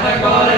ਸਤਿਗੁਰ ਜੀ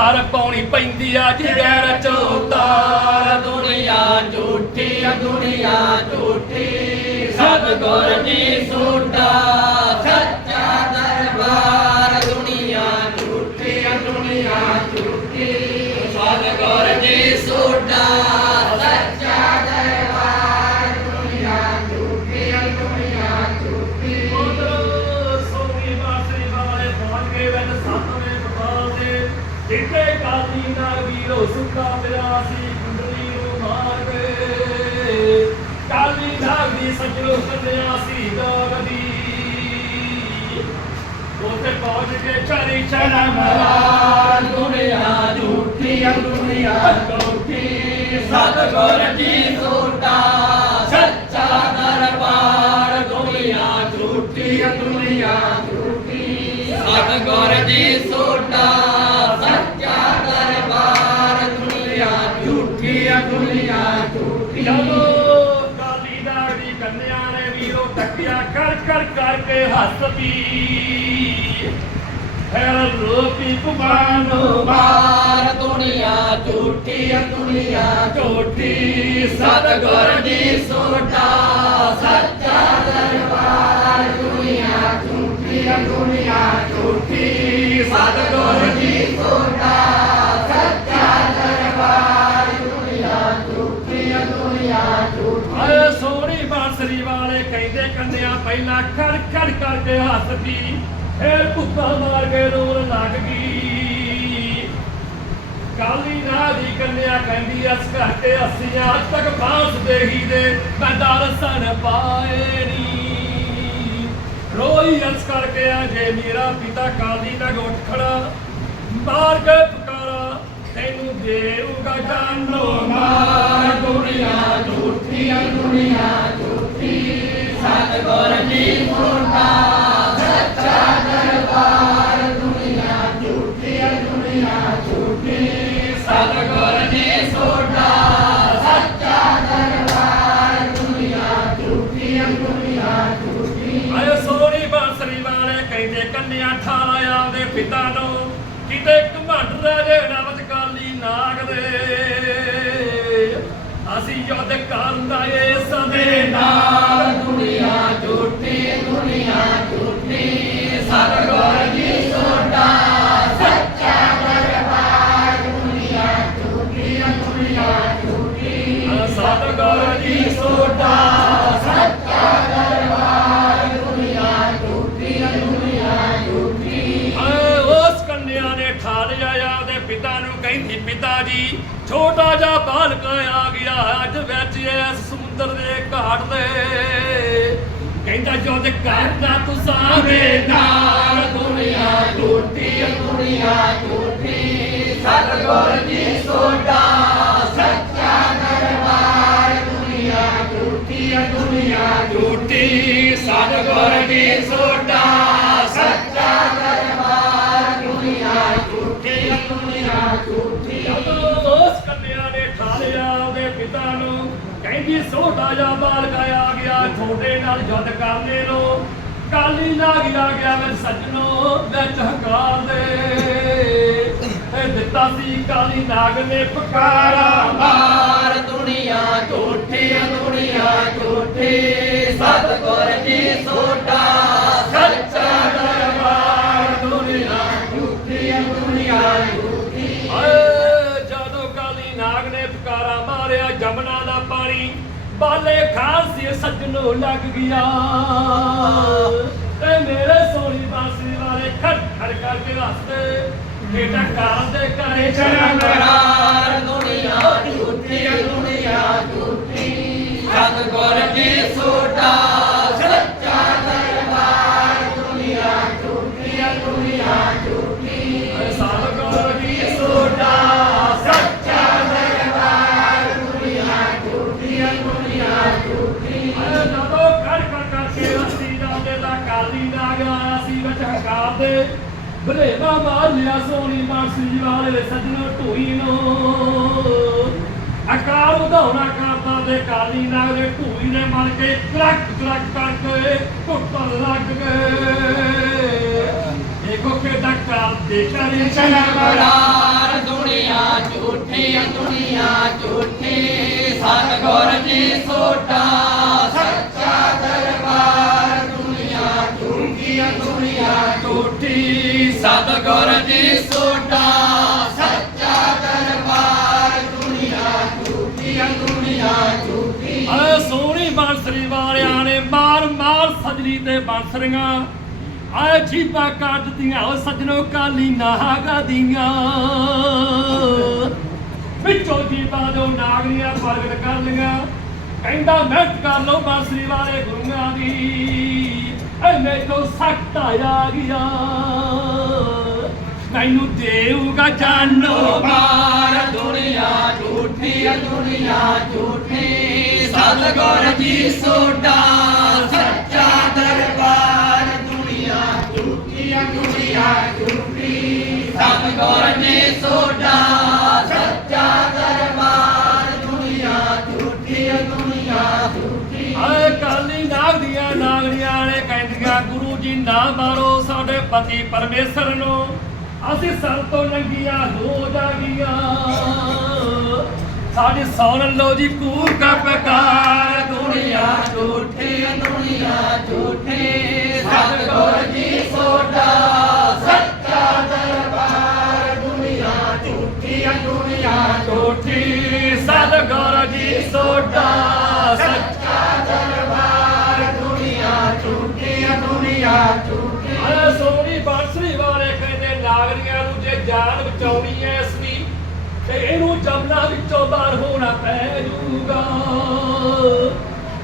ਪਰ ਪਾਉਣੀ ਪੈਂਦੀ ਆ ਜਿਗਰ ਚੋਤਾਰ। ਦੁਨੀਆ ਝੂਠੀ ਦੁਨੀਆ ਝੂਠੀ। ਸਤਿਗੁਰ ਜੀ ਸੋਡਾ ਜਿੱਤੇ ਕਾਲੀ ਨਾ ਵੀਰੋ ਸੁੱਕਾ ਮਿਲਾ ਸੀ ਕੁੰਡਲੀ ਨੂੰ ਮਾਰ ਗਏ ਕਾਲੀ ਨਾਗ ਦੀ ਕੰਨਿਆ ਸੀ ਗੋਗਦੀ ਉੱਥੇ ਪਹੁੰਚ ਕੇ ਚਰੀ ਚੜਾ ਮਹਾਰਾਜ ਦੁਨੀਆ ਝੂਠੀ ਦੁਨੀਆ ਝੂਠੀ। ਸਤਿਗੁਰ ਜੀ ਸੋਡਾ, ਸੱਚਾ ਦਰਬਾਰ ਦੁਨੀਆ ਝੂਠੀ ਦੁਨੀਆ ਝੂਠੀ। ਸਤਿਗੁਰ ਜੀ ਸੋਡਾ। ਜਦੋਂ ਕਾਲੀ ਨਾਗ ਦੀ ਕੰਨਿਆ ਨੇ ਵੀਰੋ, ਟੱਕਿਆ ਕਰ ਕਰ ਕਰਕੇ ਹੱਸਦੀ। ਫਿਰ ਰੋਪੀ ਕੁਮਾਨੋ ਬਾਰ ਦੁਨੀਆ ਝੂਠੀ ਦੁਨੀਆ ਝੂਠੀ। ਸਤਿਗੁਰ ਜੀ ਸੋਡਾ, ਸੱਚਾ ਦਰਬਾਰ। ਦੁਨੀਆ ਝੂਠੀ ਦੁਨੀਆ ਝੂਠੀ। ਸਤਿਗੁਰ ਜੀ ਸੋਡਾ। ਪਹਿਲਾਂ ਖੜ ਖੜ ਕਰਕੇ ਹੱਸਦੀ ਫਿਰ ਭੁੱਖਾ ਮਾਰ ਕੇ ਰੋਣ ਲੱਗ ਗਈ। ਕਾਲੀ ਨਾ ਦੀ ਕੰਨਿਆ ਕਹਿੰਦੀ ਅਸ ਕਰਕੇ ਅਸੀਂ ਅੱਜ ਤੱਕ ਬਾਂਸ ਦੇਹੀ ਦੇ ਮੈਂ ਦਰਸ਼ਨ ਪਾਏ ਨੀ ਰੋਈ ਅਸ ਕਰਕੇ ਆ ਜੇ ਮੇਰਾ ਪਿਤਾ ਕਾਲੀ ਨਾ ਉੱਠ ਖੜਾ, ਮਾਰ ਕੇ ਪੁਕਾਰਾ, ਤੈਨੂੰ ਦੇਊਗਾ ਜਾਨੋ ਮਾਰ। ਦੁਨੀਆ ਝੂਠੀ ਦੁਨੀਆ ਕਹਿੰਦਾ ਜੁੱਧ ਕਰਨਾ ਤੂੰ ਸਾਰੇ ਨਾਲ, ਦੁਨੀਆ ਝੂਠੀ ਦੁਨੀਆ ਝੂਠੀ ਸਤਿਗੁਰ ਜੀ ਸੋਡਾ, ਸੱਚਾ ਦਰਬਾਰ, ਦੁਨੀਆ ਝੂਠੀ ਦੁਨੀਆ ਝੂਠੀ ਸਤਿਗੁਰ ਜੀ ਸੋਡਾ। ਛੋਟਾ ਜਿਹਾ ਬਾਲਕ ਆ ਗਿਆ ਤੁਹਾਡੇ ਨਾਲ ਯੁੱਧ ਕਰਨੇ ਨੂੰ। ਕਾਲੀ ਨਾਗ ਆ ਗਿਆ ਮੈਂ ਸੱਜਣੋ ਵਿੱਚ ਹੰਕਾਰ ਦੇ। ਇਹ ਦਿੱਤਾ ਸੀ ਕਾਲੀ ਨਾਗ ਨੇ ਪੁਕਾਰਾ। ਮਾਰ ਦੁਨੀਆ ਝੂਠੀ ਦੁਨੀਆ ਝੂਠੀ ਸਤਿਗੁਰ ਜੀ ਸੋਡਾ। ਸੱਚਾ ਦਰਬਾਰ ਦੁਨੀਆ ਝੂਠੀ ਦੁਨੀਆ ਝੂਠੀ। ਏ ਜਦੋਂ ਕਾਲੀ ਨਾਗ ਨੇ ਪੁਕਾਰਾ ਮਾਰਿਆ ਜਮਨਾ ਦਾ ਪਾਣੀ ਬਾਲੇ ਖਾਂਸੀ ਸੱਜਣੋ ਲੱਗ ਗਿਆ। ਤੇ ਮੇਰੇ ਸੋਹਣੀ ਬਾਸੀ ਵਾਲੇ ਖੜ ਖੜ ਕਰਕੇ ਹੱਸਦੇ ਬੇਟਾ ਕਾਰ ਦੇ ਘਰੇ ਚੜਾ ਕਰਾਰ ਦੁਨੀਆ ਝੂਠੀ ਦੁਨੀਆ ਅਕਾਲ ਦੇ ਬਰੇਵਾ ਮਾਰ ਲਿਆ ਸੋਨੀ ਬਾਂਸੀ ਵਾਲੇ ਸੱਜਣੋ ਢੂਈ ਨੂੰ। ਅਕਾਲ ਵਧਾਉਣਾ ਕਰਦਾ ਦੇ ਕਾਲੀ ਨਾਗ ਦੇ ਢੂਈ ਨੇ ਮਰ ਕੇ ਕੜਕ ਕੜਕ ਕਰਕੇ ਕੁੱਟਣ ਲੱਗ ਗਏ। ਦੇਖੋ ਕਿਹਦਾ ਕਾਲ ਦੇ ਕਰੀ ਮਰਾਰ ਦੁਨੀਆ ਝੂਠੀ ਦੁਨੀਆ ਝੂਠੀ ਸਤਗੁਰ ਜੀ ਸੋਟਾ, ਸੱਚਾ ਦੁਨੀਆ ਝੂਠੀ ਸਤਗੁਰ ਜੀ ਸੋਟਾ ਸੱਚਾ ਦਰਬਾਰ ਦੁਨੀਆ ਝੂਠੀ ਦੁਨੀਆ ਝੂਠੀ ਆ ਸੋਹਣੀ ਬਾਂਸਰੀ ਵਾਲਿਆਂ ਨੇ ਮਾਰ ਮਾਰ ਸਜਲੀ ਤੇ ਬਾਂਸਰੀਆਂ। ਆ ਜੀਪਾ ਕੱਢਦੀਆਂ ਉਹ ਸਜਣੋ ਕਾਲੀ ਨਾਗਾ ਦੀਆਂ। ਵਿੱਚੋਂ ਜੀਪਾ ਦੋ ਨਾਗਰੀਆਂ ਪ੍ਰਗਟ ਕਰ ਲੀਆਂ ਕਹਿੰਦਾ, ਮਿਹਨਤ ਕਰ ਲਓ ਬਾਂਸਰੀ ਵਾਲੇ ਗੁਰੂਆਂ ਦੀ। ਐ ਮੈਥੋਂ ਸਖਤ ਆ ਗਿਆ। ਮੈਨੂੰ ਦੇਊਗਾ ਜਾਨੋ ਮਾਰ, ਦੁਨੀਆ ਝੂਠੀ ਦੁਨੀਆ ਝੂਠੀ। ਸਤਗੁਰ ਜੀ ਸੋਡਾ, ਸੱਚਾ ਦਰਬਾਰ। ਦੁਨੀਆ ਝੂਠੀ ਦੁਨੀਆ ਝੂਠੀ। ਸਤਗੁਰ ਜੀ ਸੋਡਾ। ਜੀ ਨਾ ਮਾਰੋ ਸਾਡੇ ਪਤੀ ਪਰਮੇਸ਼ਰ ਨੂੰ। ਅਸੀਂ ਸਰ ਤੋਂ ਨੰਗੀਆਂ ਹੋ ਜਾਗੀਆਂ। ਸਾਡੀ ਸੌਣ ਲੋ ਜੀ ਕੂਕ ਦਾ ਪਕਾਰ। ਦੁਨੀਆ ਝੂਠੀ ਦੁਨੀਆ ਝੂਠੀ। ਸਤਗੁਰ ਜੀ ਸੋਡਾ, ਸੱਚਾ ਦਰਬਾਰ। ਦੁਨੀਆ ਝੂਠੀ ਦੁਨੀਆ ਝੂਠੀ। ਸਤਿਗੁਰ ਜੀ ਸੋਡਾ, ਸੱਚਾ ਦੁਨੀਆ ਸੋਹਣੀ ਬਾਂਸਰੀ ਵਾਲੇ ਕਹਿੰਦੇ ਨਾਗਰੀਆਂ ਨੂੰ ਜੇ ਜਾਨ ਬਚਾਉਣੀ ਐ ਇਸ ਦੀ ਤੇ ਇਹਨੂੰ ਜਮਨਾ ਵਿੱਚੋਂ ਬਾਹਰ ਹੋਣਾ ਪੈ ਜੂਗਾ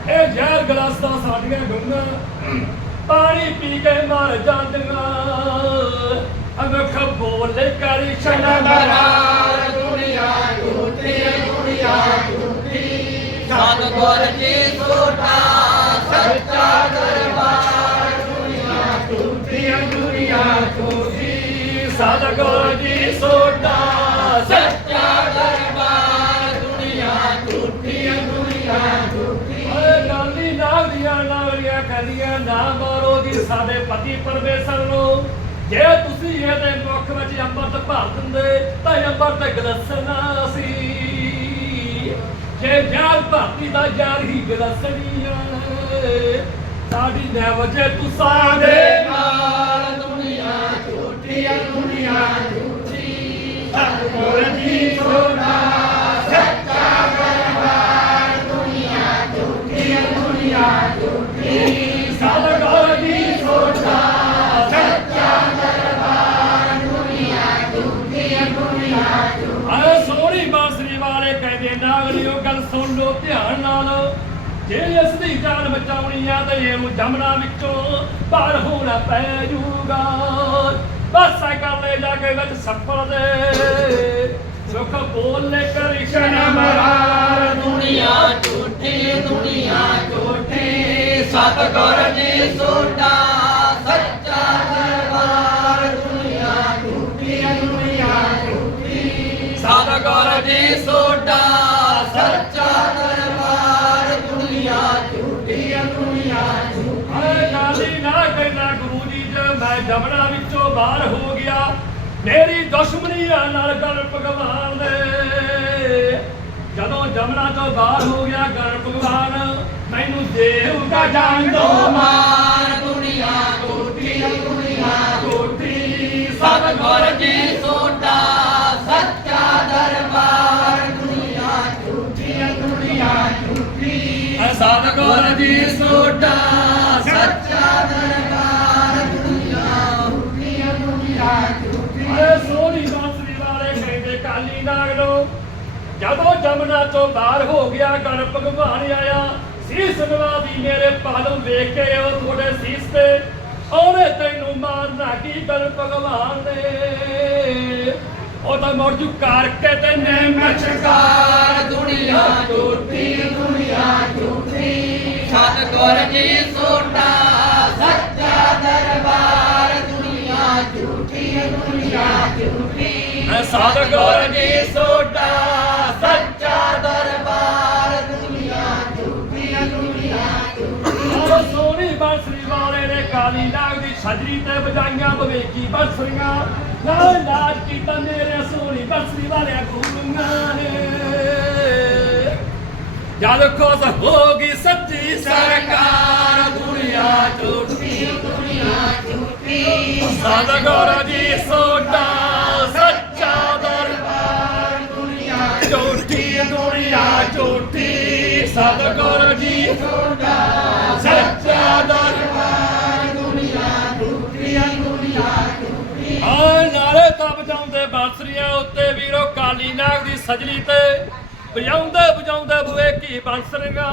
ਇਹ ਜ਼ਹਿਰ ਗਲਾਸਾਂ ਸਾਡੀਆਂ ਗੰਗਾ ਪਾਣੀ ਪੀ ਕੇ ਮਰ ਜਾਂਦੀਆਂ। ਅਨਖ ਬੋਲੇ ਕਰੀ ਸ਼ਨਾ ਦਰਬਾਰ ਦੁਨੀਆ ਝੂਠੀ ਦੁਨੀਆ ਝੂਠੀ ਸਤਗੁਰ ਜੀ ਸੋਡਾ ਸੱਚਾ ਦਰਬਾਰ ਦੁਨੀਆ ਝੂਠੀ ਸਤਿਗੁਰ ਜੀ ਸੋਡਾ, ਸੱਚਾ ਦਰਬਾਰ, ਦੁਨੀਆ ਝੂਠੀ ਦੁਨੀਆ ਝੂਠੀ। ਓਏ ਗਾਲੀ ਨਾਗ ਦੀਆਂ ਨਾਗਰੀਆਂ ਕਹਿੰਦੀਆਂ, ਨਾ ਮਾਰੋ ਜੀ ਸਾਡੇ ਪਤੀ ਪਰਮੇਸ਼ਰ ਨੂੰ। ਜੇ ਤੁਸੀਂ ਇਹਦੇ ਮੁਖ ਵਿੱਚ ਅੰਮ੍ਰਿਤ ਭਰ ਦਿੰਦੇ, ਤਾਂ ਅੰਮ੍ਰਿਤ ਗਲਸਣਾ ਸੀ ਜੇ ਜਾਲ ਭਰਤੀ ਦਾ ਜਾਰ ਹੀ ਗਲਸਣੀ ਹੈ ਸਾਡੀ ਨਵਜੇ ਤੁਸਾਂ ਦੇ ਜੀ ਸੋਨਾ, ਸੱਚਾ ਦਰਬਾਰ। ਦੁਨੀਆ ਝੂਠੀ ਗੱਲ ਸੁਣ ਲਓ ਧਿਆਨ ਨਾਲ। ਜੇ ਇਸ ਦੀ ਜਾਨ ਬਚਾਉਣੀ ਆ ਤੇ ਇਹਨੂੰ ਜਮਨਾ ਵਿੱਚੋਂ ਬਾਹਰ ਹੋਣਾ ਪੈ ਜੂਗਾ। ਬਸ ਆ ਕਰ ਜਾ ਕੇ ਵਿੱਚ ਸੱਪੜ ਦੇ। ਸੁਖ ਬੋਲੇ ਕ੍ਰਿਸ਼ਨ ਮਰਾਰ। ਦੁਨੀਆ ਝੂਠੀ ਦੁਨੀਆ ਝੂਠੀ। ਸਤਗੁਰ ਜੀ ਸੋਡਾ, ਸੱਚਾ ਦਰਬਾਰ। ਦੁਨੀਆ ਝੂਠੀ ਦੁਨੀਆ ਝੂਠੀ। ਸਤਗੁਰ ਜੀ ਸੋਡਾ, ਸੱਚਾ ਜਮਨਾ ਵਿੱਚੋਂ ਬਾਹਰ ਹੋ ਗਿਆ। ਮੇਰੀ ਦੁਸ਼ਮਣੀ ਆ ਨਾਲ ਗੱਲ ਭਗਵਾਨ ਦੇ। ਜਦੋਂ ਜਮਨਾ ਤੋਂ ਬਾਹਰ ਹੋ ਗਿਆ ਗਰ ਭਗਵਾਨ ਮੈਨੂੰ ਦੇਊਗਾ ਜਾਨ ਦੋ। ਮਾਰ ਦੁਨੀਆ ਝੂਠੀ ਦੁਨੀਆ ਕੋਟੀ ਸਤਗੁਰ ਜੀ ਸੋਡਾ ਸੱਚਾ ਦਰਬਾਰ। ਦੁਨੀਆ ਝੂਠੀ ਦੁਨੀਆ ਝੂਠੀ ਸਤਿਗੁਰ ਜੀ ਸੋਡਾ। ਜਦੋਂ ਜਮਨਾ ਤੋਂ ਬਾਹਰ ਹੋ ਗਿਆ ਗਣ ਭਗਵਾਨ ਆਇਆ। ਸੀਸ ਨਵਾਦੀ ਮੇਰੇ ਪਾਲੋਂ ਵੇਖ ਕੇ ਉਹ ਤੁਹਾਡੇ ਸੀਸ ਤੇ ਉਹਨੇ ਤੈਨੂੰ ਮਾਰਨਾ ਕੀ ਗਣ ਭਗਵਾਨ ਨੇ? ਉਹ ਤਾਂ ਮੋੜ ਜੂ ਕਰਕੇ ਤੇ ਨੇ ਮਚਕਾਰ ਦੁਨੀਆ ਝੂਠੀ ਦੁਨੀਆ ਝੂਠੀ। ਸਤਗੁਰ ਜੀ ਸੋਡਾ ਸੱਚਾ ਦਰਬਾਰ ਦੁਨੀਆ ਝੂਠੀ ਦੁਨੀਆ ਝੂਠੀ। ਐ ਸਤਿਗੁਰ ਜੀ ਸੋਡਾ ਕਾਲੀ ਤੇ ਵਜਾਈਆਂ ਬਵੇਕੀ ਬੰਸਰੀਆਂ ਨਾਲ ਨਾਚ ਕੀਤਾ ਮੇਰੇ ਸੋਹਣੀ ਬੰਸਰੀ ਵਾਲਿਆਂ ਗੁਰੂਆਂ ਨੇ। ਜਦ ਖੋਸ ਹੋ ਸੱਚੀ ਸਰਕਾਰ, ਦੁਨੀਆ ਝੂਠੀ। ਦੁਨੀਆ ਝੂਠੀ ਸਤਿਗੁਰ ਜੀ, ਸੋਡਾ ਸੱਚਾ ਦਰਬਾਰ। ਦੁਨੀਆ ਝੂਠੀ ਦੁਨੀਆ ਝੂਠੀ ਸਤਿਗੁਰ ਜੀ, ਸੋਡਾ ਸੱਚਾ ਦਰਬਾਰ। ਤਾਂ ਵਜਾਉਂਦੇ ਬਾਂਸਰੀਆਂ ਉੱਤੇ ਵੀਰੋ ਕਾਲੀ ਨਾਗ ਦੀ ਸਜਲੀ ਤੇ ਵਜਾਉਂਦੇ ਵਜਾਉਂਦੇ ਬੁਏ ਕੀ ਬਾਂਸਰੀਆਂ।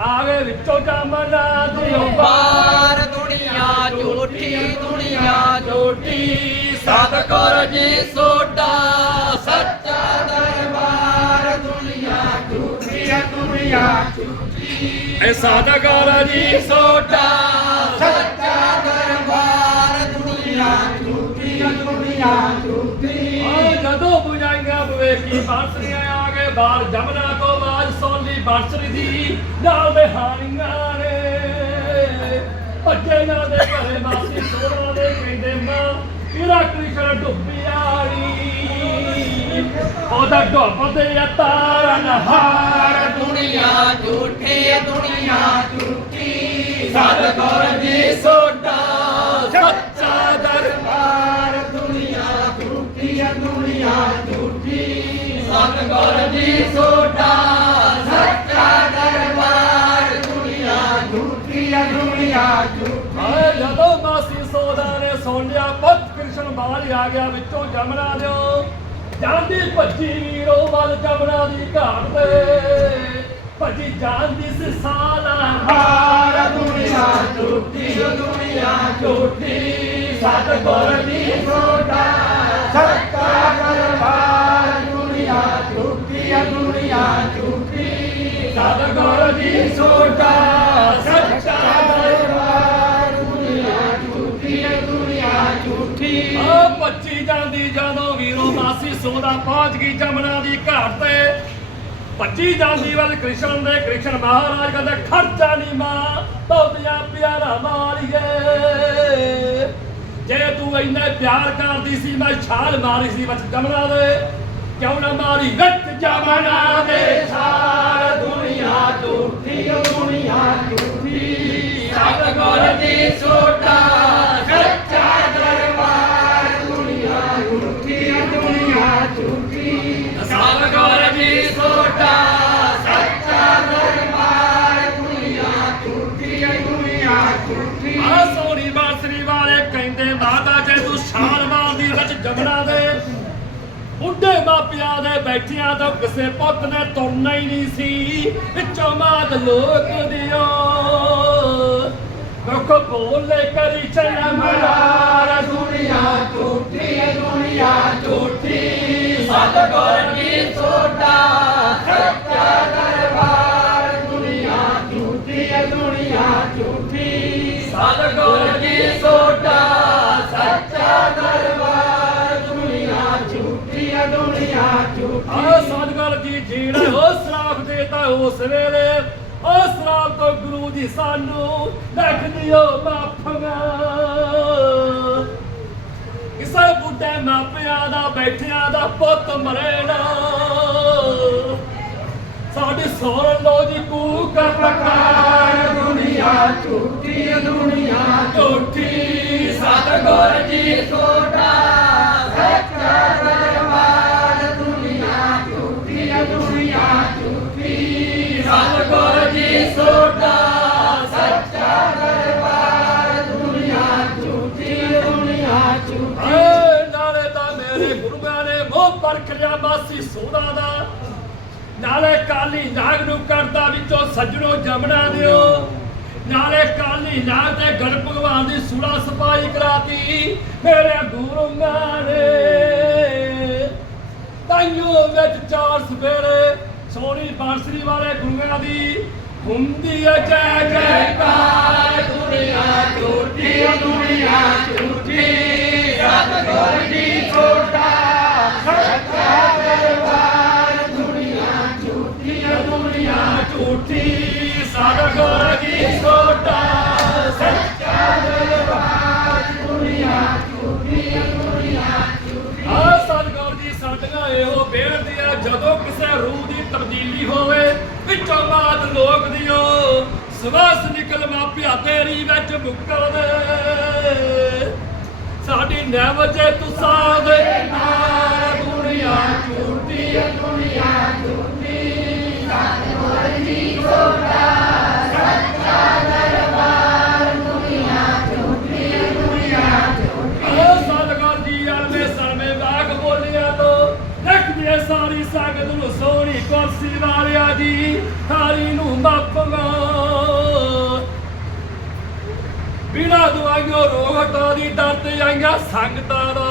ਆਗੇ ਵਿੱਚੋਂ ਜਾਮਨਾ ਦਿਓ ਬਾਰ ਦੁਨੀਆ ਝੂਠੀ ਦੁਨੀਆ ਝੂਠੀ। ਸਤਿਗੁਰ ਜੀ ਸੋਡਾ ਸੱਚਾ ਦਰਬਾਰ। ਦੁਨੀਆ ਝੂਠੀ ਦੁਨੀਆ ਐ ਸਾਦਗਾਰਾ ਜੀ ਸੋਡਾ। ਕੀ ਬਾਂਸਰੀਆਂ ਆ ਗਏ ਬਾਹਰ ਜਮਨਾ ਕੋ ਆਵਾਜ਼ ਸੋਲੀ ਬਾਂਸਰੀ ਦੀ, ਨਾਲ ਦੇ ਨੇ। ਭੱਜੇ ਨਾ ਦੇ ਘਰੇ ਮਾਸੀ ਸੋਨਾ ਦੇ ਕਹਿੰਦੇ, ਮਾਂ ਇਹਦਾ ਕ੍ਰਿਸ਼ਨ ਡੁੱਬੀ ਆੜੀ। ਉਹਦਾ ਡੁੱਬਦੇ ਅਤਾਰ ਨਹਾਰ ਦੁਨੀਆ ਝੂਠੀ ਦੁਨੀਆ ਝੂਠੀ। ਸਤਿਗੁਰ ਜੀ ਸੋਡਾ, ਸੱਚਾ ਦਰਬਾਰ। ਦੁਨੀਆ ਝੂਠੀ ਦੁਨੀਆ ਜਦੋਂ ਮਾਸੀ ਸੋਦਾ ਨੇ ਸੁਣ ਲਿਆ ਪੁੱਤ ਕ੍ਰਿਸ਼ਨ ਬਾਹਰ ਆ ਗਿਆ ਵਿੱਚੋਂ ਜਮਨਾ ਦਿਓ ਜਾਂਦੀ ਭੱਜੀ ਵੀਰੋ ਵੱਲ ਜਮਨਾ ਦੀ ਘਾਟ ਤੇ। ਭੱਜੀ ਜਾਂਦੀ ਸੀ ਸਾਲਾ ਹਾਰ ਦੁਨੀਆ ਝੂਠੀ ਦੁਨੀਆ ਝੂਠੀ। ਸਤਿਗੁਰ ਜੀ ਸੋਡਾ ਸੱਚਾ ਸਤਿਗੁਰ ਜਾਂਦੀ ਜਦੋਂ ਵੀਰੋ ਮਾਸੀ ਸੋਦਾ ਪਹੁੰਚ ਗਈ ਜਮਨਾ ਦੀ ਘਾਟ ਤੇ। ਭੱਜੀ ਜਾਂਦੀ ਵੱਲ ਕ੍ਰਿਸ਼ਨ ਦੇ, ਕ੍ਰਿਸ਼ਨ ਮਹਾਰਾਜ ਕਹਿੰਦੇ, ਖਰਚਾ ਨਹੀਂ ਮਾਂ ਤੋਤਿਆ ਪਿਆਰਾ ਮਾਰੀਏ। ਜੇ ਤੂੰ ਇੰਨਾ ਪਿਆਰ ਕਰਦੀ ਸੀ, ਮੈਂ ਛਾਲ ਮਾਰੀ ਸੀ ਵਿੱਚ ਜਮਨਾ ਦੇ। ਕਿਉਂ ਨਾ ਮਾਰੀ ਵਿੱਚ ਜਮਨਾ ਦੇ ਛਾਲ ਬੁੱਢੇ ਮਾਪਿਆਂ ਦੇ ਬੈਠਿਆਂ ਤੋਂ ਕਿਸੇ ਪੁੱਤ ਨੇ ਤੁਰਨਾ ਹੀ ਨਹੀਂ ਸੀ। ਵਿੱਚੋਂ ਮਾਤ ਲੋਕ ਦਿਓ। ਕੋਕੋ ਬੋਲੇ ਕਰੀ ਚੰਨਾ ਮਲਾਰ ਦੁਨੀਆ ਝੂਠੀ ਦੁਨੀਆ ਝੂਠੀ। ਸਤਿਗੁਰ ਜੀ ਸੋਡਾ ਸੱਚਾ ਸਤਿਗੁਰ ਜੀ ਜਿਹੜਾ ਉਹ ਸਰਾਪ ਦੇਤਾ ਉਸ ਵੇਲੇ। ਉਸ ਸਰਾਪ ਤੋਂ ਗੁਰੂ ਜੀ ਸਾਨੂੰ ਰੱਖ ਦਿਓ ਮਾਫੀਆਂ ਕਿਸੇ ਬੁੱਢੇ ਮਾਪਿਆਂ ਦਾ ਬੈਠਿਆਂ ਦਾ ਪੁੱਤ ਮਰੇ ਨਾ। ਸਾਡੇ ਸੋਰ ਲੋ ਜੀ ਕੂਕ ਪ੍ਰਕਾਰ। ਦੁਨੀਆ ਝੂਠੀ ਦੁਨੀਆ ਝੂਠੀ ਸਤਿਗੁਰ ਜੀ ਸੋਡਾ ਲਿਆ ਮਾਸੀ ਸੋਦਾ ਦਾ। ਨਾਲੇ ਕਾਲੀ ਨਾਗ ਨੂੰ ਕਰਦਾ ਵਿੱਚੋਂ ਸੱਜਣੋ ਜਮਣਾ ਦਿਓ। ਨਾਲੇ ਕਾਲੀ ਨਾਗ ਤੇ ਗੜ ਭਗਵਾਨ ਦੀ ਸੁਲਾ ਸਪਾਈ ਕਰਾਤੀ। ਮੇਰੇ ਗੁਰੂਆਂ ਨੇ ਤਾਈਓ ਵਿੱਚ ਚਾਰ ਸਵੇਰੇ ਸੋਹਣੀ ਬਾਂਸਰੀ ਵਾਲੇ ਗੁਰੂਆਂ ਦੀ ਹੁੰਦੀ ਹੈ ਜੈ ਜੈਕਾਰ ਦੁਨੀਆ ਝੂਠੀ ਦੁਨੀਆ ਝੂਠੀ। ਸਤਿਗੁਰ ਜੀ ਛੋਟਾ ਸੱਚਾ ਦਰਬਾਰ। ਦੁਨੀਆ ਝੂਠੀ ਦੁਨੀਆ ਝੂਠੀ। ਸਤਿਗੁਰ ਜੀ ਛੋਟਾ ਸੱਚਾ ਦਰਬਾਰ। ਦੁਨੀਆ ਆ ਜਦੋਂ ਕਿਸੇ ਰੂਹ ਤਬਦੀਲੀ ਹੋਵੇ, ਵਿੱਚੋਂ ਬਾਦ ਲੋਕ ਦਿਓ ਸਵਾਸ ਨਿਕਲ ਮਾਪਿਆ ਤੇਰੀ ਵਿੱਚ ਮੁਕਰਦੇ ਸਾਡੀ ਨਵਜੇ ਤੁਸਾਂ ਦੇ ਨਾਲ, ਦੁਨੀਆ ਝੂਠੀ ਦੁਨੀਆ ਉਹ ਬਾਪਗਾ ਬਿਨਾ ਦੁਆਇਓ ਰੋਗ ਹਟਾ ਦੀ ਦਰ ਤੇ ਆਈਆਂ ਸੰਗਤਾਂ ਦਾ।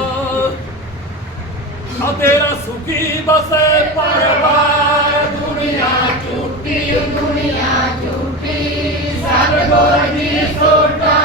ਆ ਤੇਰਾ ਸੁਖੀ ਬਸੇ ਪਰਵਾਰ ਦੁਨੀਆ ਝੂਠੀ ਦੁਨੀਆ ਝੂਠੀ ਸਭ ਗੋਰੀ ਸੋਟਾ।